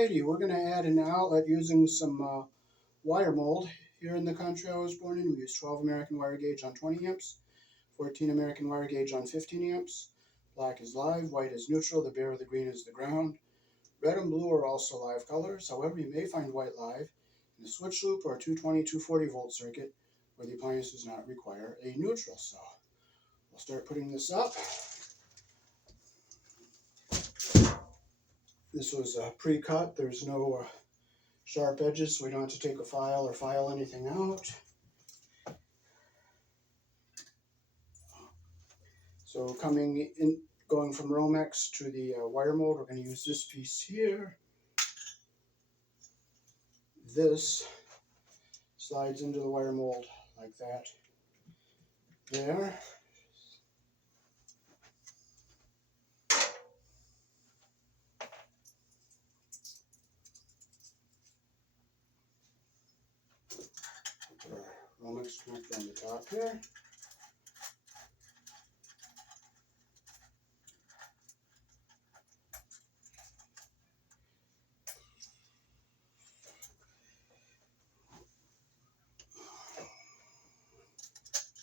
Alrighty, we're going to add an outlet using some wire mold. Here in the country I was born in, we use 12 American wire gauge on 20 amps, 14 American wire gauge on 15 amps. Black is live, white is neutral, the bare or the green is the ground. Red and blue are also live colors. However, you may find white live in a switch loop or a 220, 240 volt circuit where the appliance does not require a neutral. So we'll start putting this up. This was pre-cut. There's no sharp edges, so we don't have to take a file or file anything out. So coming in, going from Romex to the wire mold, we're going to use this piece here. This slides into the wire mold like that. There. Put our Romex connector on the top here.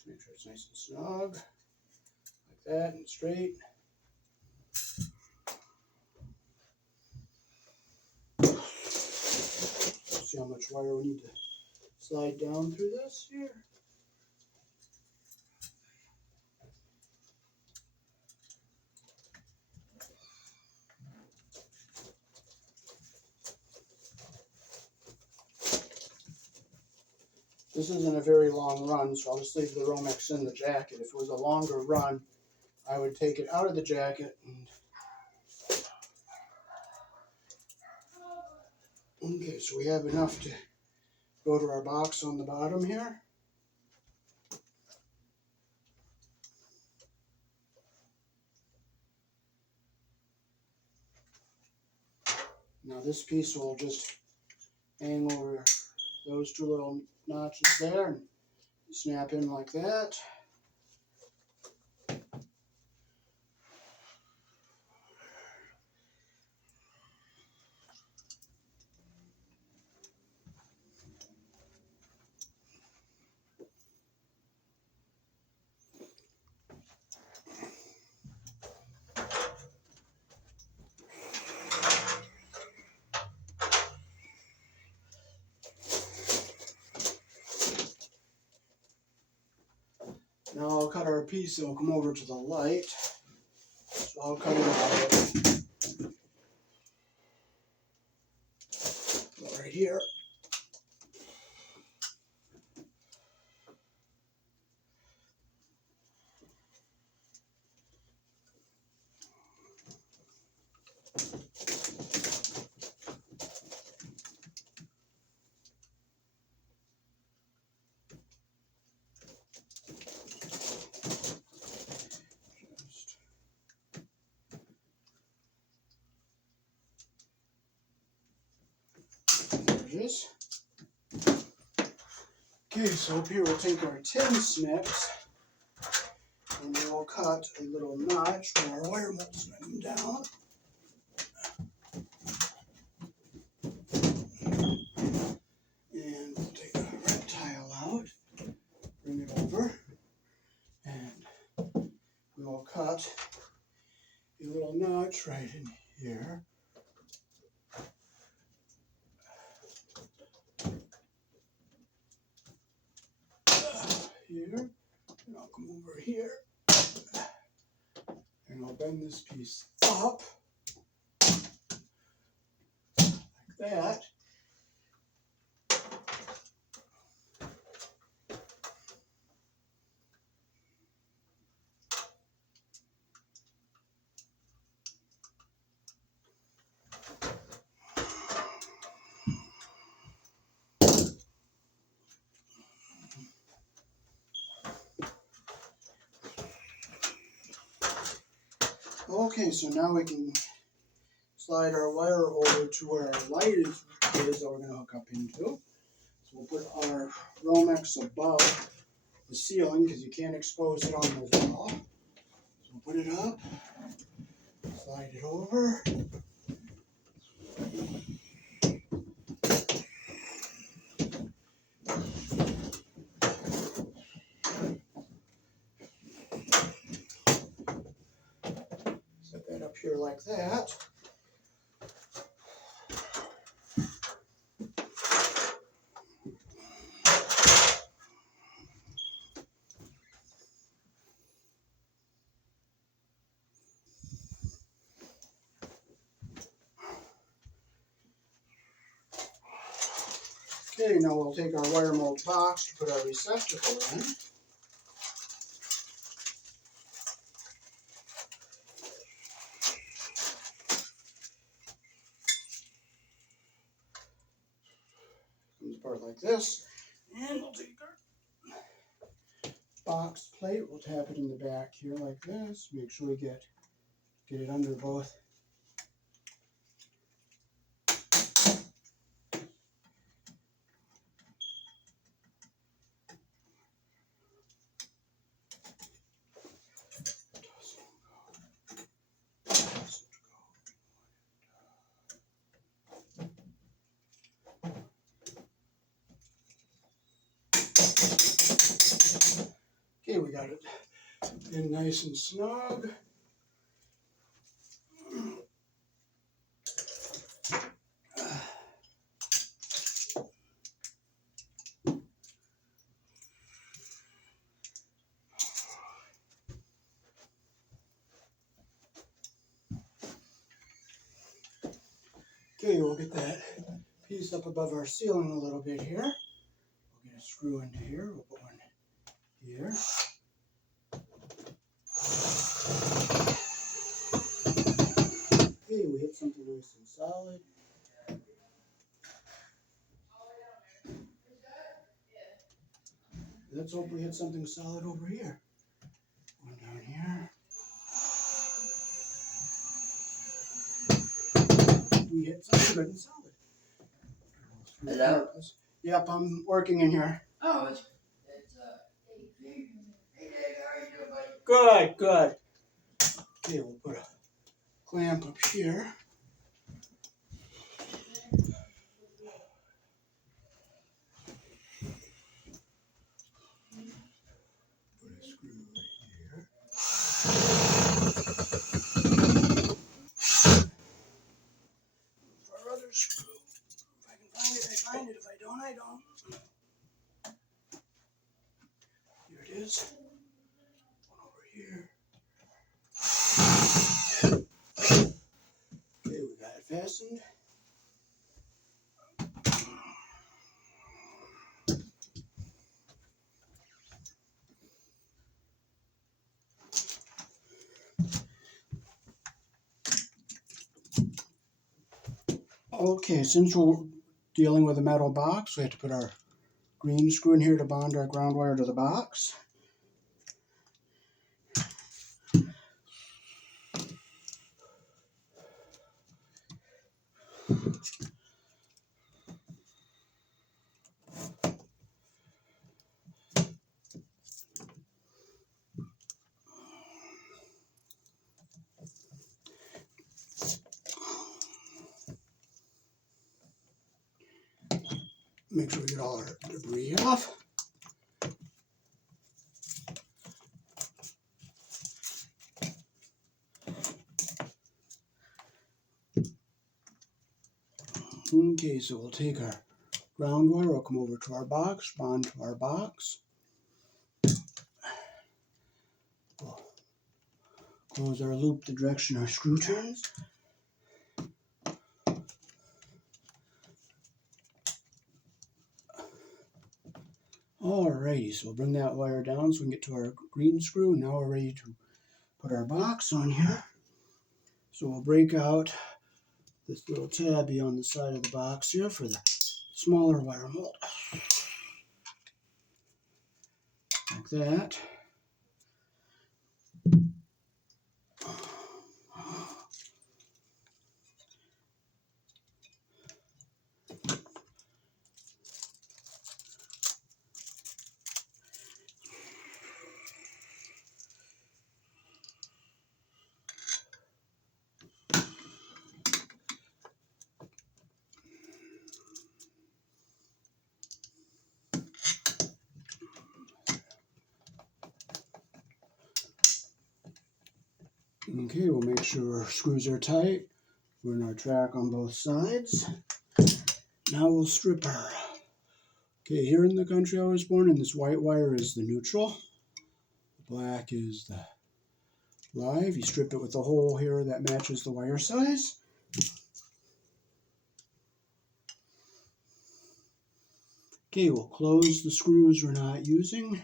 Make sure it's nice and snug, like that, and straight. See how much wire we need to slide down through this here. This isn't a very long run, so I'll just leave the Romex in the jacket. If it was a longer run, I would take it out of the jacket and... Okay, so we have enough to go to our box on the bottom here. Now this piece will just hang over those two little notches there and snap in like that. Now I'll cut our piece and we'll come over to the light. So I'll cut it right here. Okay, so up here we'll take our tin snips and we will cut a little notch where our wire mold's going to come down. And we'll take a red tile out, bring it over, and we will cut a little notch right in here. Here, and I'll come over here, and I'll bend this piece up, like that. Okay, so now we can slide our wire over to where our light is that we're going to hook up into. So we'll put our Romex above the ceiling because you can't expose it on the wall. So we'll put it up, slide it over, here like that. Okay, now we'll take our wire mold box to put our receptacle in. Comes apart like this. And we'll take our box plate, we'll tap it in the back here like this. Make sure we get it under both. Okay, we got it in nice and snug. Okay, we'll get that piece up above our ceiling a little bit here. We'll get a screw into here. We'll put one here. Okay, we hit something nice and solid. Let's hope we hit something solid over here. One down here. We hit something good and solid. Hello? Yep, I'm working in here. Oh, hey Dave, how are you doing, buddy? Good, good. Okay, we'll put a clamp up here. Put a screw right here. Our other screw. If I can find it, I find it. If I don't, I don't. Here it is. One over here. Okay, we got it fastened. Okay, since we're dealing with a metal box, we have to put our green screw in here to bond our ground wire to the box. Make sure we get all our debris off. Okay, so we'll take our ground wire, we'll come over to our box, bond to our box. We'll close our loop the direction our screw turns. Alrighty, so we'll bring that wire down so we can get to our green screw. Now we're ready to put our box on here. So we'll break out this little tabby on the side of the box here for the smaller wire mold. Like that. Okay, we'll make sure our screws are tight. We're in our track on both sides. Now we'll strip her. Okay, here in the country I was born in, this white wire is the neutral. The black is the live. You strip it with a hole here that matches the wire size. Okay, we'll close the screws we're not using.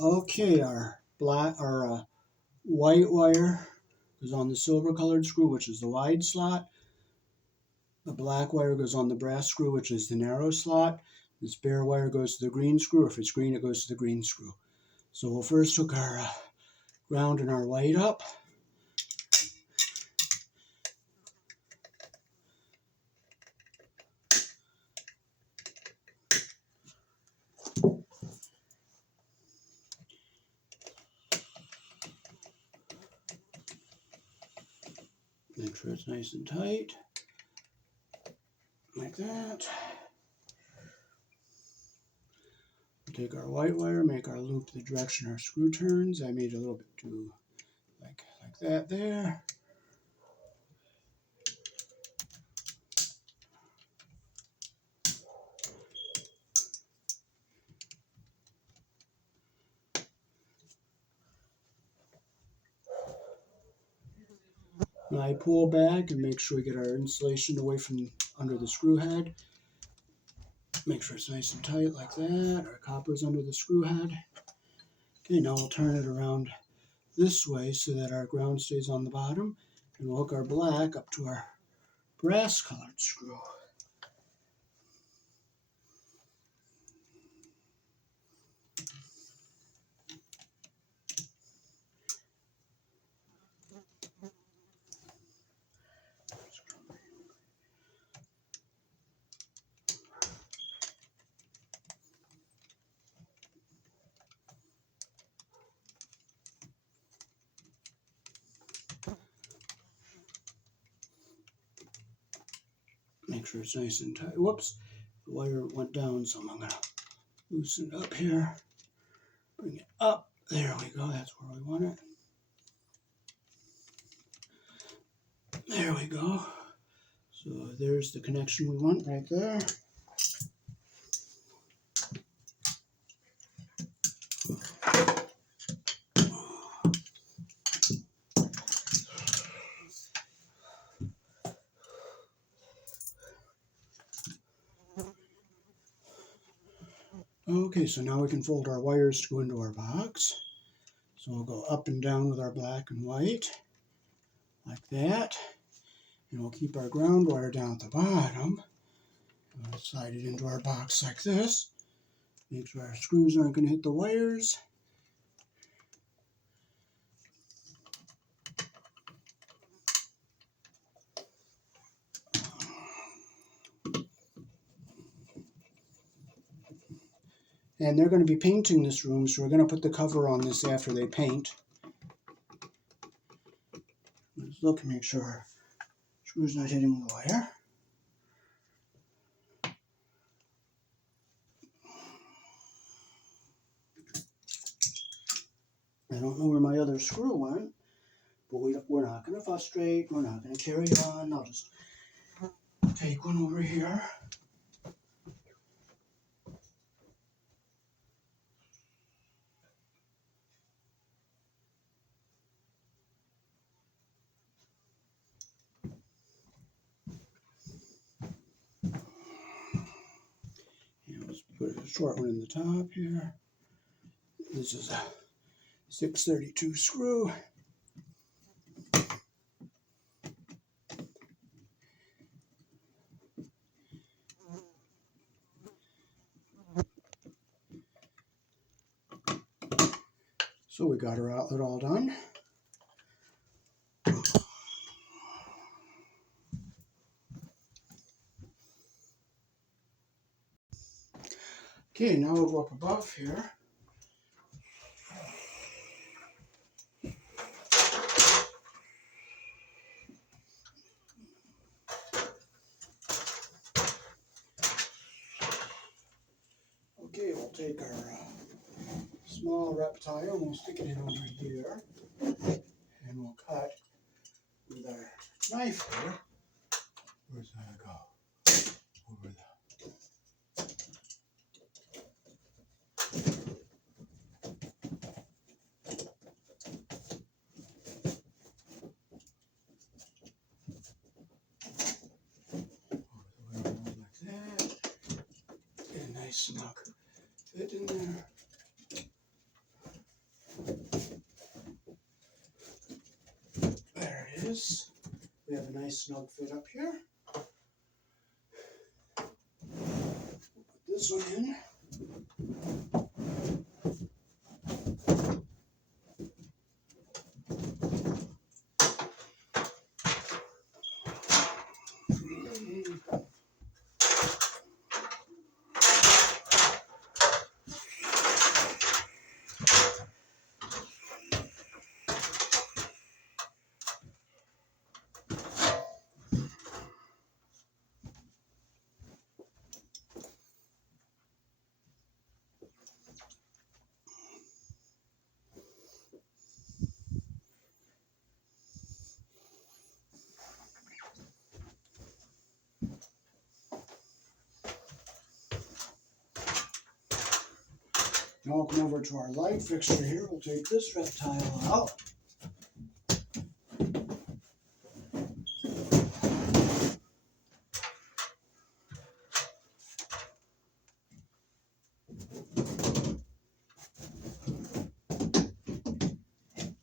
Okay, our white wire goes on the silver colored screw, which is the wide slot. The black wire goes on the brass screw, which is the narrow slot. This bare wire goes to the green screw. If it's green, it goes to the green screw. So we'll first hook our ground and our white up. Make sure it's nice and tight, like that. Take our white wire, make our loop the direction our screw turns. I made a little bit too like that there. Now I pull back and make sure we get our insulation away from under the screw head. Make sure it's nice and tight like that. Our copper's under the screw head. Okay, now we'll turn it around this way so that our ground stays on the bottom, and we'll hook our black up to our brass colored screw. Make sure it's nice and tight. Whoops, the wire went down, so I'm going to loosen it up here. Bring it up. There we go. That's where we want it. There we go. So there's the connection we want right there. Okay, so now we can fold our wires to go into our box. So we'll go up and down with our black and white, like that. And we'll keep our ground wire down at the bottom. We'll slide it into our box like this. Make sure our screws aren't going to hit the wires. And they're going to be painting this room, so we're going to put the cover on this after they paint. Let's look and make sure our screw's not hitting the wire. I don't know where my other screw went, but we're not going to frustrate. We're not going to carry on. I'll just take one over here. And let's put a short one in the top here. This is a 632 screw. So we got our outlet all done. Okay, now we'll go up above here. Okay, we'll take our small reptile and we'll stick it in over here. And we'll cut with our knife here. Where's that go? Over there. Like that. Get a nice snug fit in there. There it is. We have a nice snug fit up here. Put this one in. Now we'll come over to our light fixture here. We'll take this reptile out.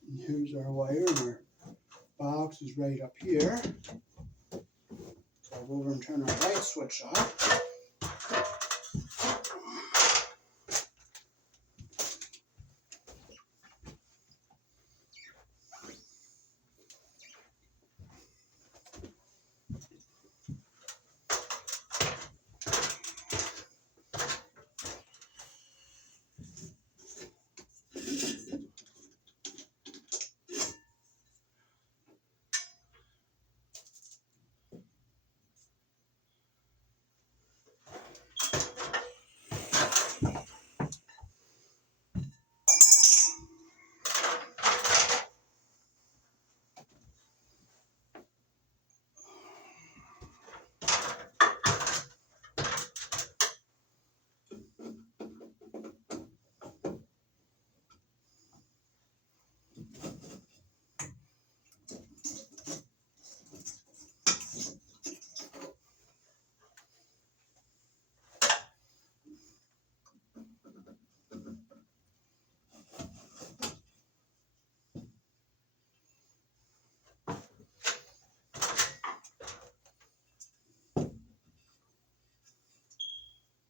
And here's our wire, and our box is right up here. So I'll go over and turn our light switch off.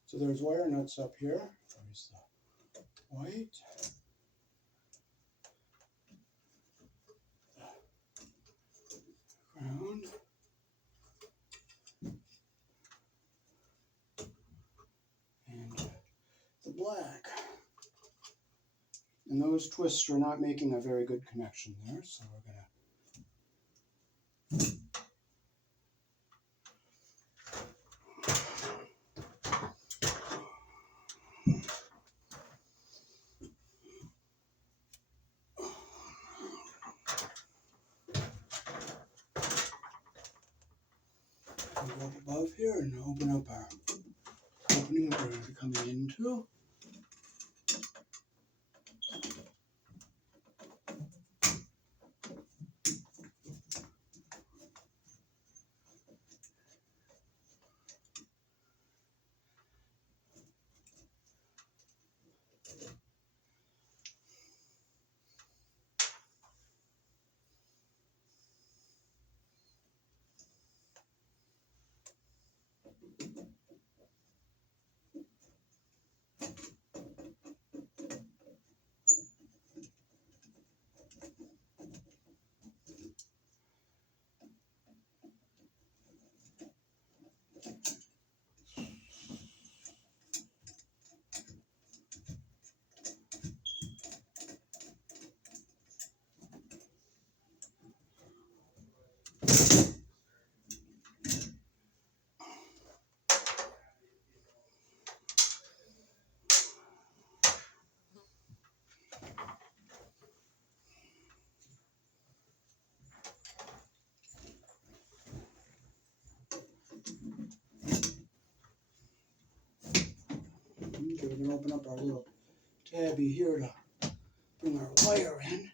So there's wire nuts up here. There's the white. Ground. And the black. And those twists are not making a very good connection there, so we're going to go up above here and open up our opening that we're going to be coming into. Okay, we can open up our little tabby here to bring our wire in.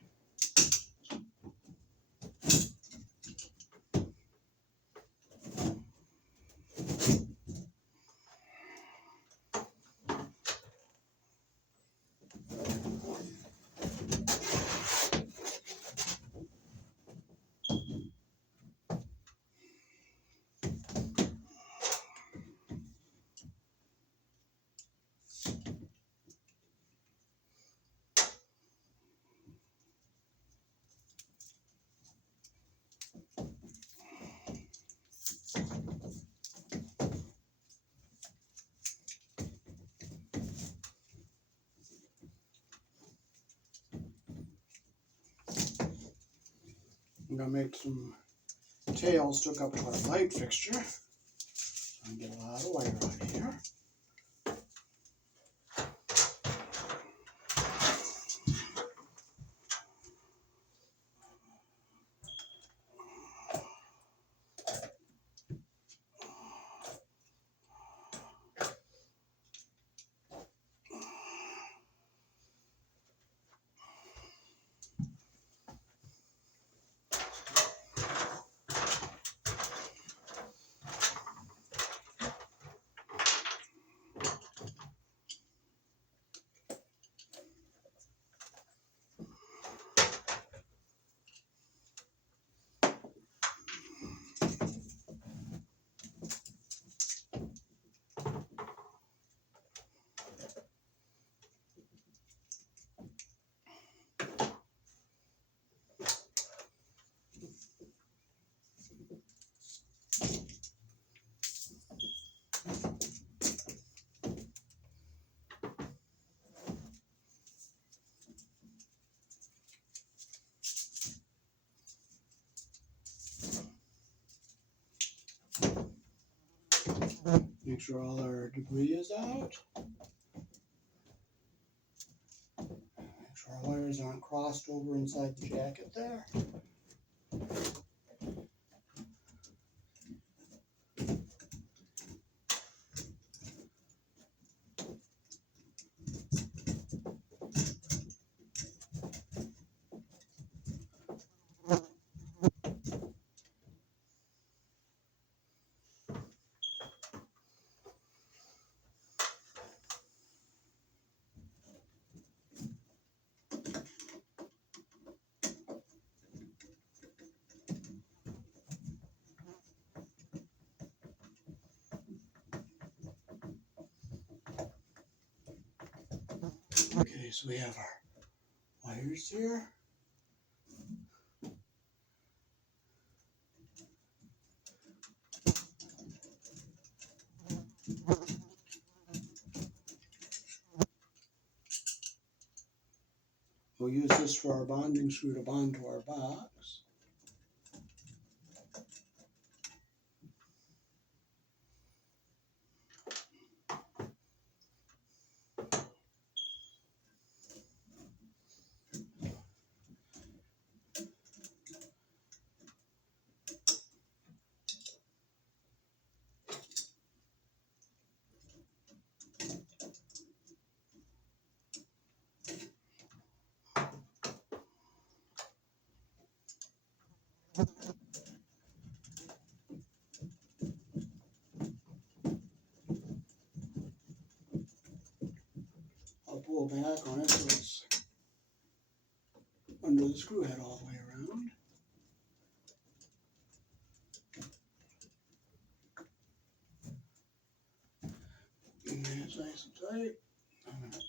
I'm going to make some tails to hook up to our light fixture. So I can get a lot of wire out of here. Make sure all our debris is out. Make sure our wires aren't crossed over inside the jacket there. Okay, so we have our wires here. We'll use this for our bonding screw to bond to our box. I'll pull back on it so it's under the screw head all the way around. And that's nice and tight. I'm going to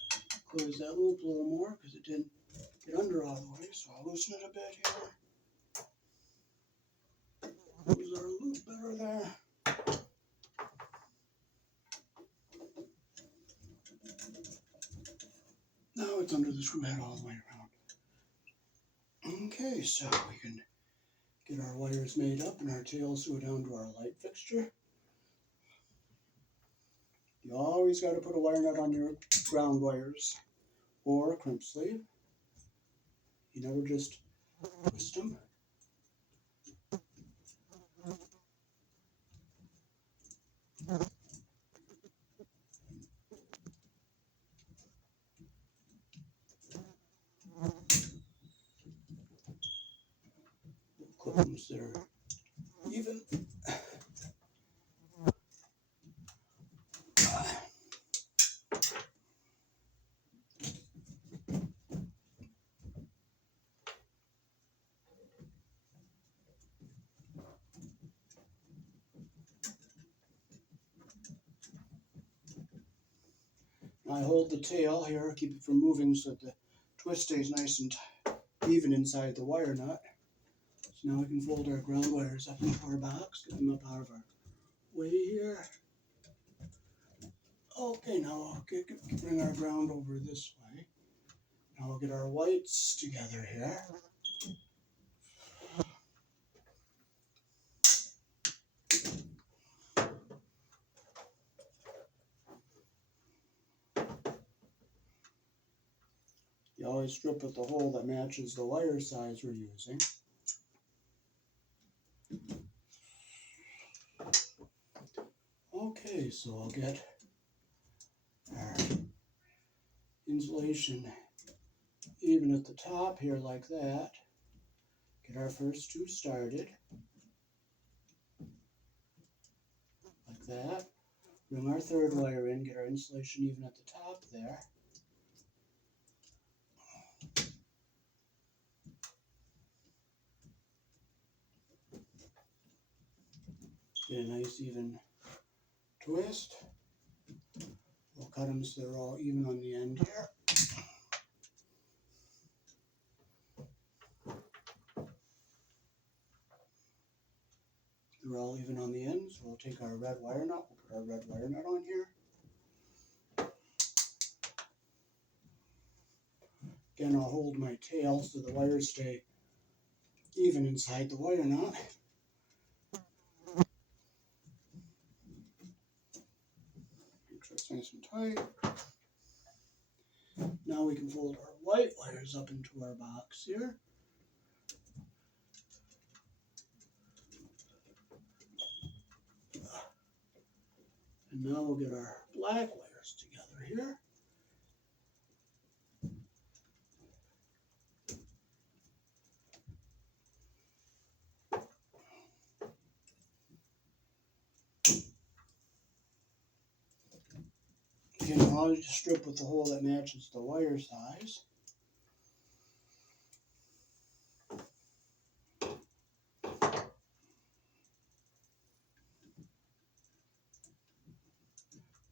close that loop a little more because it didn't get under all the way, so I'll loosen it a bit here. Close our loop better there. Now it's under the screw head all the way around. Okay, so we can get our wires made up and our tails go down to our light fixture. You always got to put a wire nut on your ground wires or a crimp sleeve. You never just twist them. strips that are even. I hold the tail here, keep it from moving so that the twist stays nice and even inside the wire nut. So now we can fold our ground wires up into our box, get them up out of our way here. Okay, now I'll bring our ground over this way. Now we'll get our whites together here. You always strip with the hole that matches the wire size we're using. Okay, so I'll get our insulation even at the top here like that. Get our first two started. Like that. Bring our third wire in, get our insulation even at the top there. Get a nice even twist. We'll cut them so they're all even on the end here. They're all even on the ends. We'll take our red wire nut, we'll put our red wire nut on here. Again, I'll hold my tail so the wires stay even inside the wire nut. Make sure it's nice and tight. Now we can fold our white wires up into our box here. And now we'll get our black wires together here. Again, I'll just strip with the hole that matches the wire size.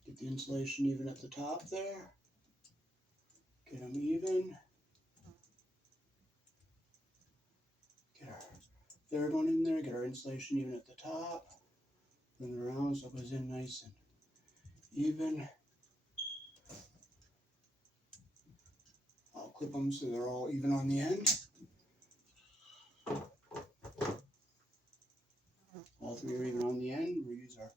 Get the insulation even at the top there. Get them even. Get our third one in there. Get our insulation even at the top. Bring it around so it goes in nice and even. I'll clip them so they're all even on the end. All three are even on the end. We'll use our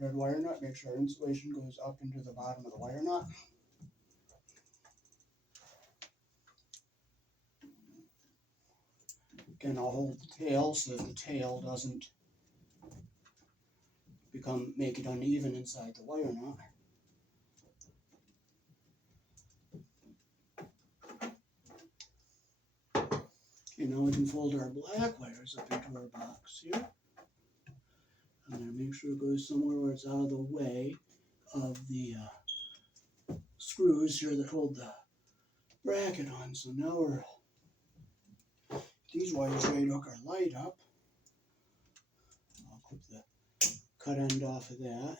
red wire nut. Make sure our insulation goes up into the bottom of the wire nut. Again, I'll hold the tail so that the tail doesn't make it uneven inside the wire nut. Okay, now we can fold our black wires up into our box here. I'm going to make sure it goes somewhere where it's out of the way of the screws here that hold the bracket on. So now these wires ready to hook our light up. I'll clip the cut end off of that.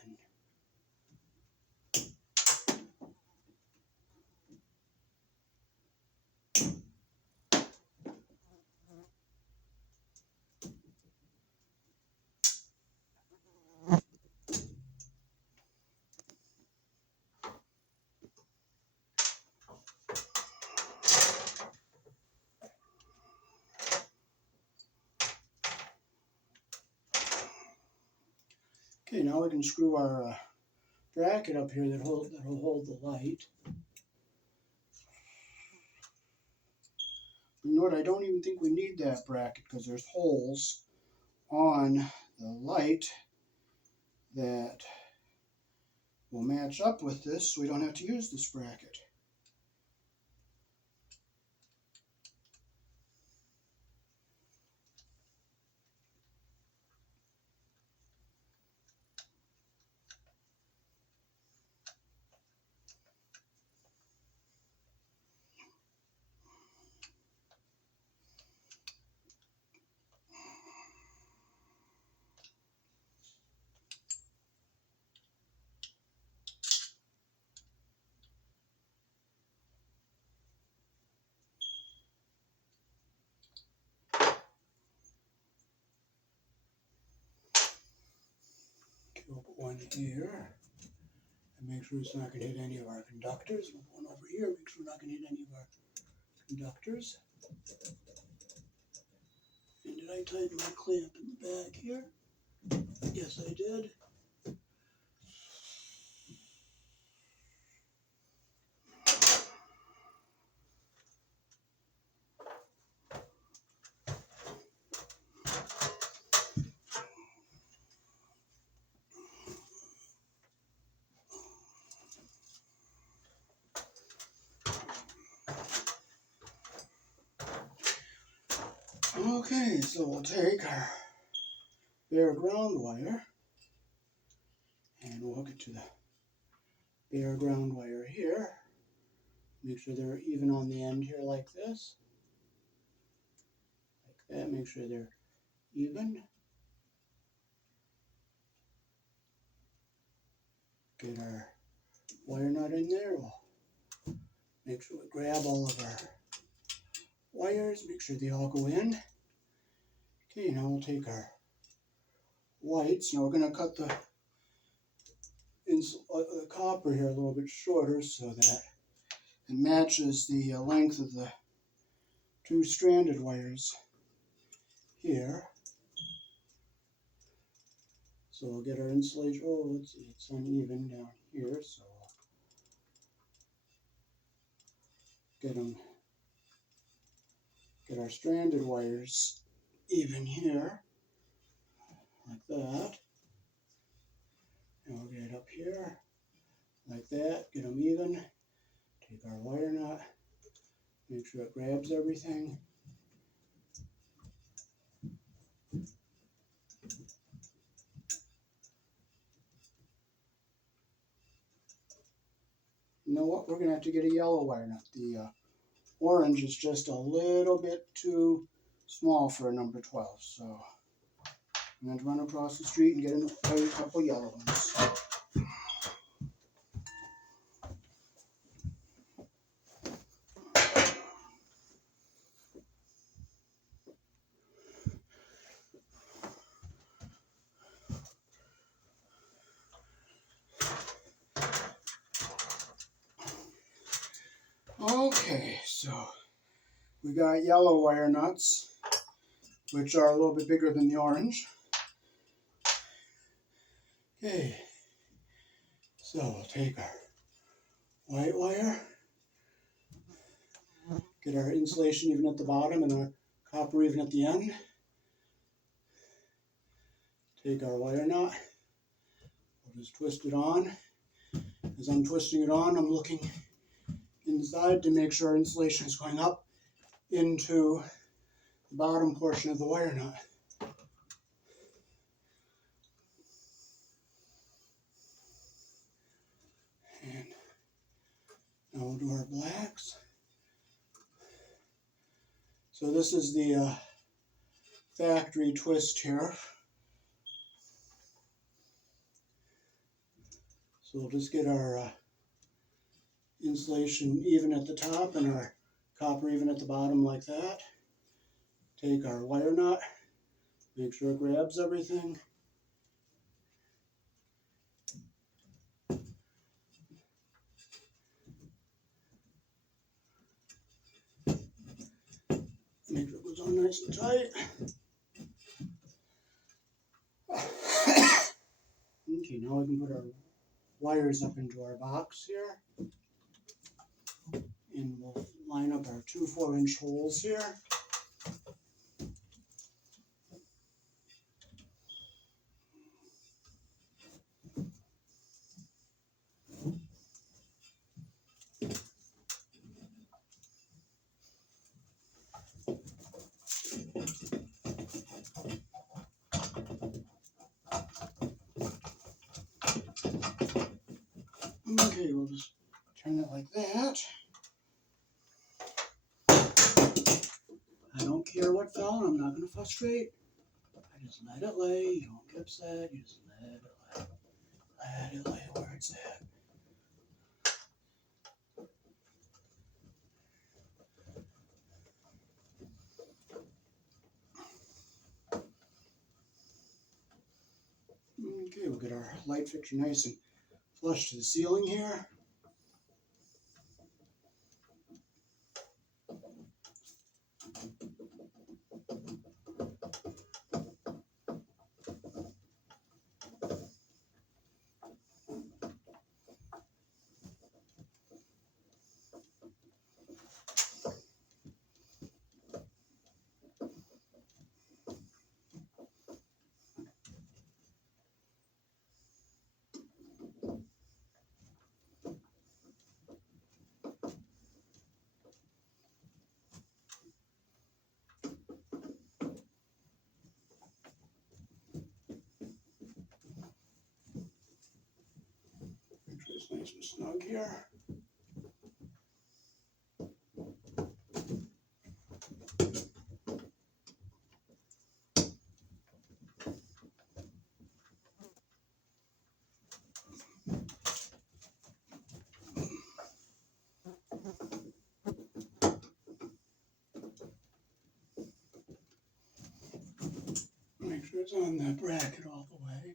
Okay, now we can screw our bracket up here that'll hold the light. You know what? I don't even think we need that bracket because there's holes on the light that will match up with this, so we don't have to use this bracket. we'll put one here and make sure it's not going to hit any of our conductors. We'll put one over here, make sure we're not going to hit any of our conductors. And did I tighten my clamp in the back here? Yes, I did. Okay, so we'll take our bare ground wire and we'll hook it to the bare ground wire here. Make sure they're even on the end here like this. Like that, make sure they're even. Get our wire nut in there. We'll make sure we grab all of our wires, make sure they all go in. Okay, now we'll take our whites. Now we're going to cut the copper here a little bit shorter so that it matches the length of the two stranded wires here. So we'll get our insulation. Oh, it's uneven down here, so we'll get our stranded wires even here, like that. And we'll get it up here, like that. Get them even. Take our wire nut. Make sure it grabs everything. You know what? We're going to have to get a yellow wire nut. The orange is just a little bit too small for a number 12. So I'm going to run across the street and get a couple yellow ones. Okay, so we got yellow wire nuts, which are a little bit bigger than the orange. Okay, so we'll take our white wire, get our insulation even at the bottom and our copper even at the end. Take our wire nut, we'll just twist it on. As I'm twisting it on, I'm looking inside to make sure our insulation is going up into the bottom portion of the wire nut. And now we'll do our blacks. So this is the factory twist here. So we'll just get our insulation even at the top and our copper even at the bottom like that. Take our wire nut, make sure it grabs everything. Make sure it goes on nice and tight. Okay, now we can put our wires up into our box here. And we'll line up our two 4-inch holes here. Okay, we'll just turn it like that. I don't care what fell, I'm not going to frustrate. I just let it lay, you don't get upset, you just let it lay. Let it lay where it's at. Okay, we'll get our light fixture nice and flush to the ceiling here. Make sure it's nice and snug here. Make sure it's on the bracket all the way.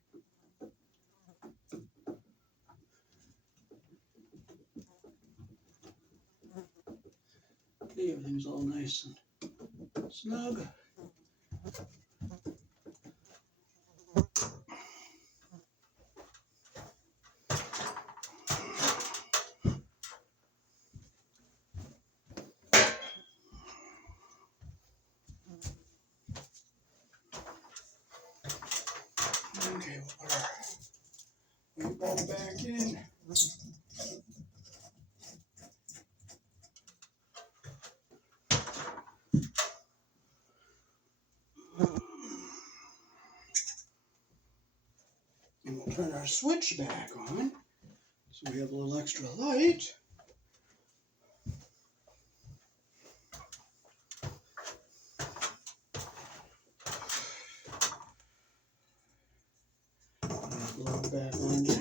Okay, everything's all nice and snug. Okay, we'll put our weight ball back in. And we'll turn our switch back on so we have a little extra light. Blow it back on there.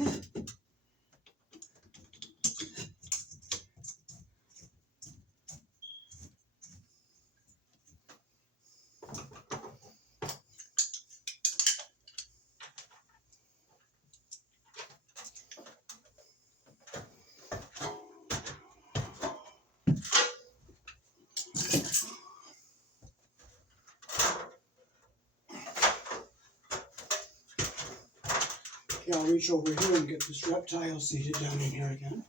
Okay, I'll reach over here and get this reptile seated down in here again.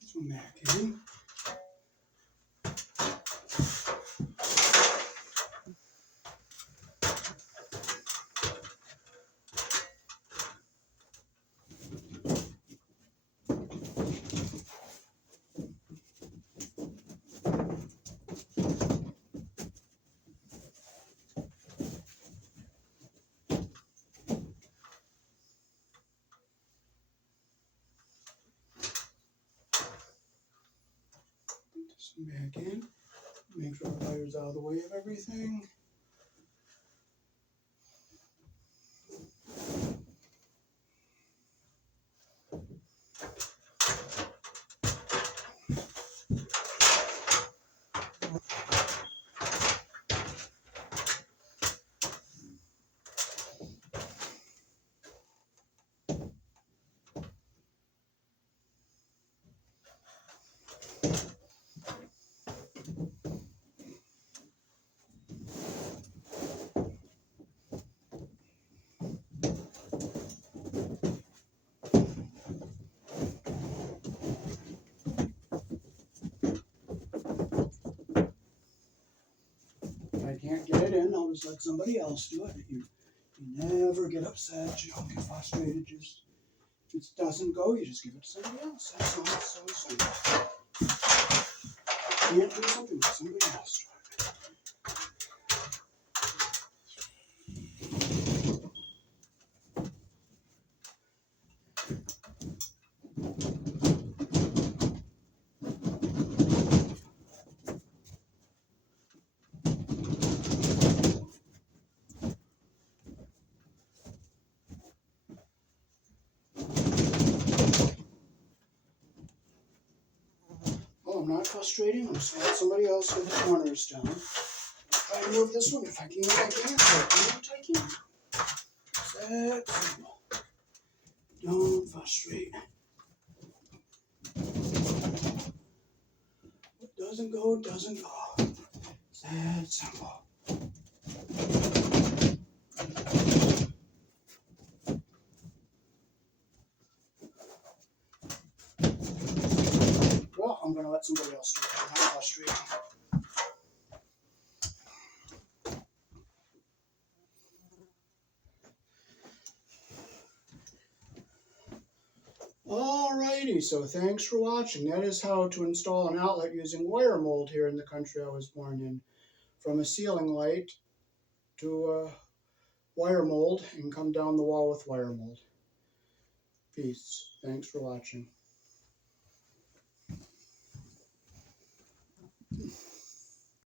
This one back in. This one back in. Make sure the wire's out of the way of everything. If I can't get it in, I'll just let somebody else do it. You never get upset, you don't get frustrated. Just if it doesn't go, you just give it to somebody else. That's all. It's so sweet. You can't do something with somebody else. frustrating. I'm just gonna let somebody else get the corners down. I'll try to move this one if I can. If I can. That's simple. Don't frustrate. What doesn't go, doesn't go. It's that simple. Well, I'm going to let somebody else do it. I'm not frustrated. Alrighty, so thanks for watching. That is how to install an outlet using wire mold here in the country I was born in. From a ceiling light to a wire mold and come down the wall with wire mold. Peace. Thanks for watching.